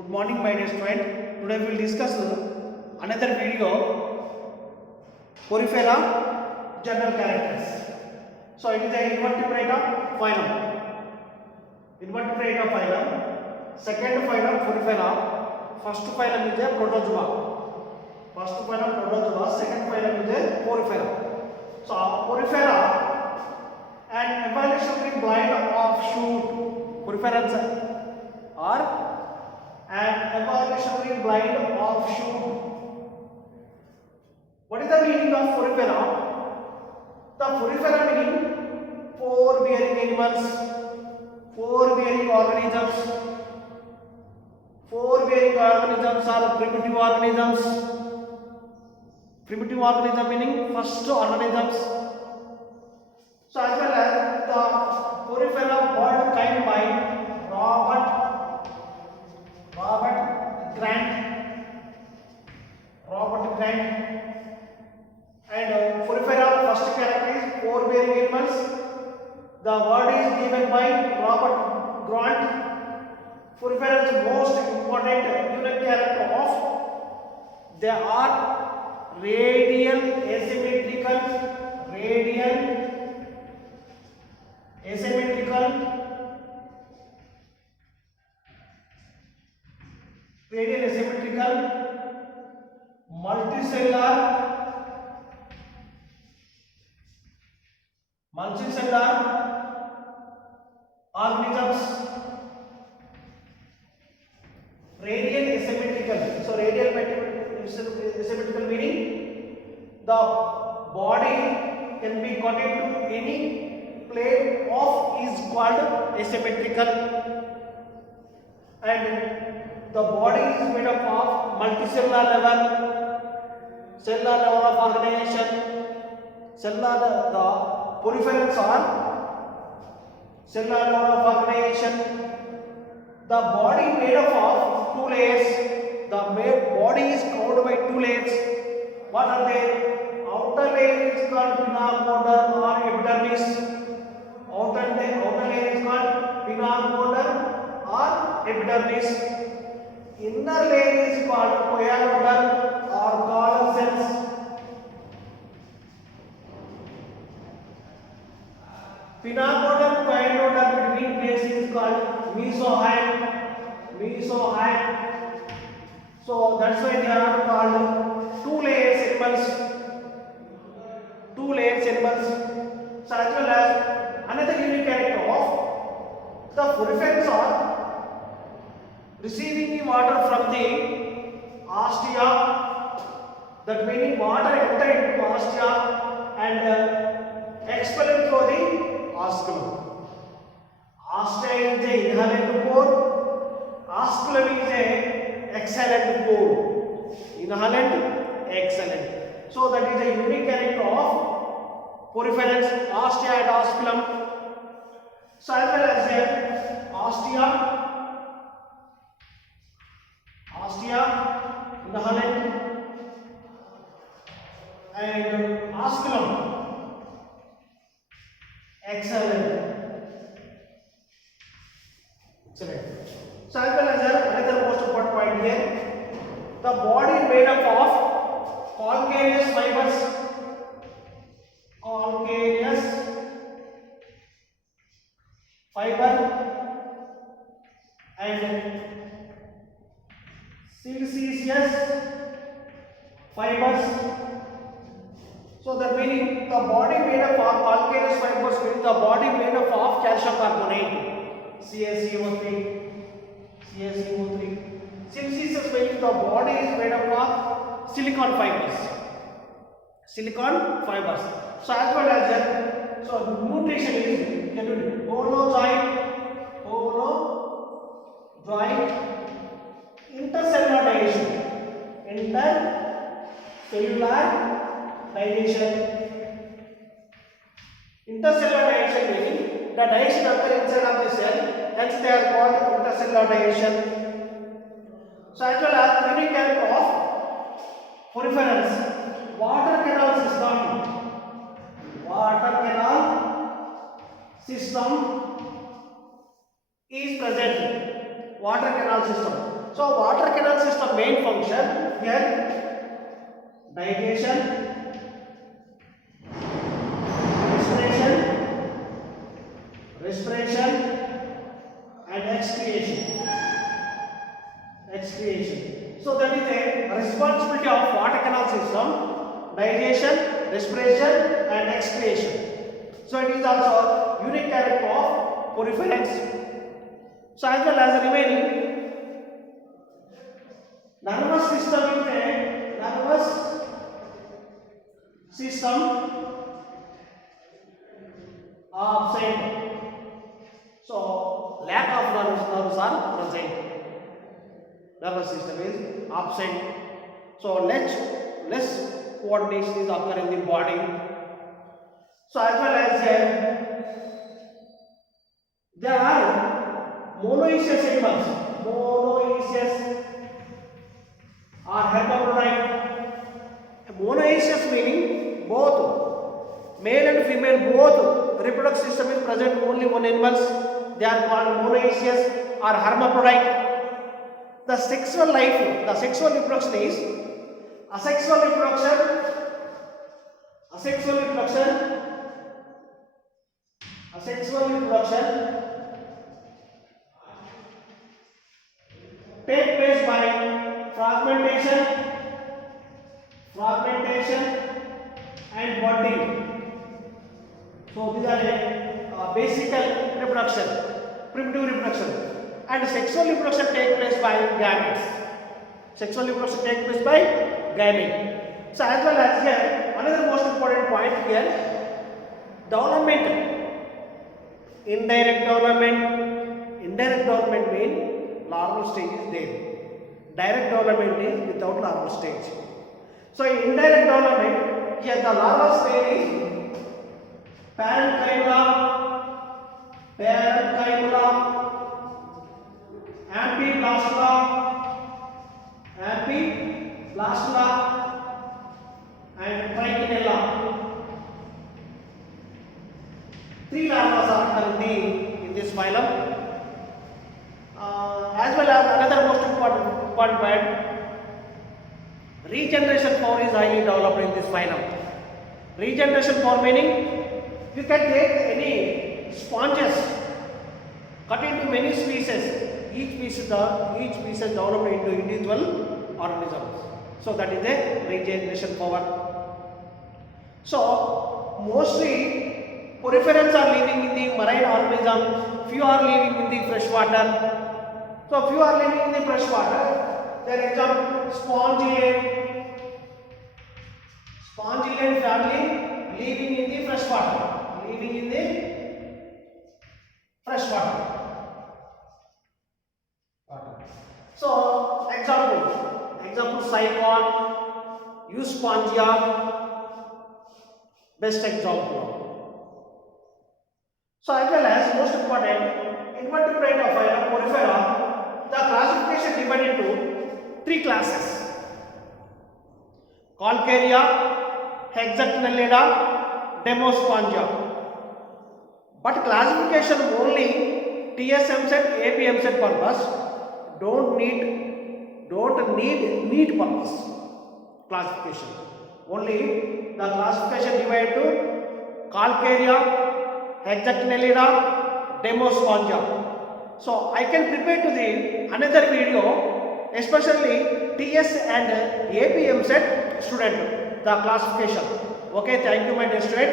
Good morning, my dear student. Today we will discuss another video, Porifera general characters. So it is the invertebrate phylum. Invertebrate phylum. Second phylum Porifera. First phylum is a Protozoa. First phylum Protozoa. Second phylum is a Porifera. So Porifera, an evolutionary blind offshoot. Poriferans are an evolutionary blind offshoot. What is the meaning of Porifera? The Porifera meaning pore bearing animals, pore bearing organisms. Pore bearing organisms are primitive organisms. Primitive organism meaning first organisms. So as well as the Porifera bird kind by Robert Grant. And Porifera first character is pore bearing animals. The word is given by Robert Grant. Porifera's most important unique character of they are radial asymmetrical multicellular organisms. Radial asymmetrical. So radial asymmetrical meaning the body can be connected to any plane of is called asymmetrical, and the body is made up of multicellular cellular level of organization. The Poriferans are cellular level of organization. The body made up of two layers. The body is covered by two layers. What are they? Outer layer is called pinna border or epidermis. Outer layer is called pinna border or epidermis. Inner layer is called coeloder or collar cells. Pinna border coeloder between place is called mesohyme. So that's why they are called two layers animals. So as well as another unique character of the Poriferans are receiving the water from the ostia. That meaning water enter into ostia and expelled through the osculum. Ostia is a inhalent pore. Osculum is a exhalent pore. Inhalent, exhalent. So that is a unique character of Poriferans, ostia and osculum. So as well as a ostia, inhalent, and osculum, exhalent. Excellent. So as well as another most important point here, the body made up of calcareous fibers. And siliceous fibers. So that meaning the body made up of calcareous fibers means the body made up of calcium carbonate, CaCO3. Siliceous means the body is made up of silicon fibers. So as well as that, so nutrition is holozoid, intercellular digestion. Intercellular digestion meaning the digestion occurs inside of the cell, hence they are called intercellular digestion. So as well as unique character of Poriferans, water canal system is present. water canal system. So water canal system main function here digestion, respiration and excretion. So that is a responsibility of water canal system, digestion, respiration and excretion. So it is also unique character of puriferans. So as well as remaining nervous system is a nervous system absent. So lack of nerves are present. Nervous system is absent. So less coordination is occur in the body. So as well as there are monoecious animals. Monoecious or hermaphrodite. Monoecious meaning both male and female both reproductive system is present only one animals. They are called monoecious or hermaphrodite. The sexual life, the sexual reproduction is asexual reproduction take place by fragmentation and budding. So these are basic reproduction, primitive reproduction, and sexual reproduction take place by gametes. So as well as here another most important point here, development. Indirect development means larval stage is there. Direct development is without larval stage. So in indirect development, here the larval stage is parenchyma, amphiblastula, and trichinella. Three larvae are currently in this phylum. As well as another most important point, regeneration power is highly developed in this phylum. Regeneration power meaning you can take any sponges, cut into many species. Each species developed into individual organisms. So that is a regeneration power. So mostly puriferans are living in the marine organisms. Few are living in the fresh water. So few are living in the fresh water. Their example Spongillid family living in the fresh water. So example Cyclone, Euspongia, best example. So as well as most important invertebrate of Porifera, the classification divided into three classes: Calcarea, Hexactinellida, Demospongia. But classification only TSM set, APM set purpose. Don't need purpose classification. Only the classification divided to Calcarea, Hexactinellida, Demospongia. So I can prepare to the another video, especially TS and APM set student, the classification. Okay, thank you my dear student.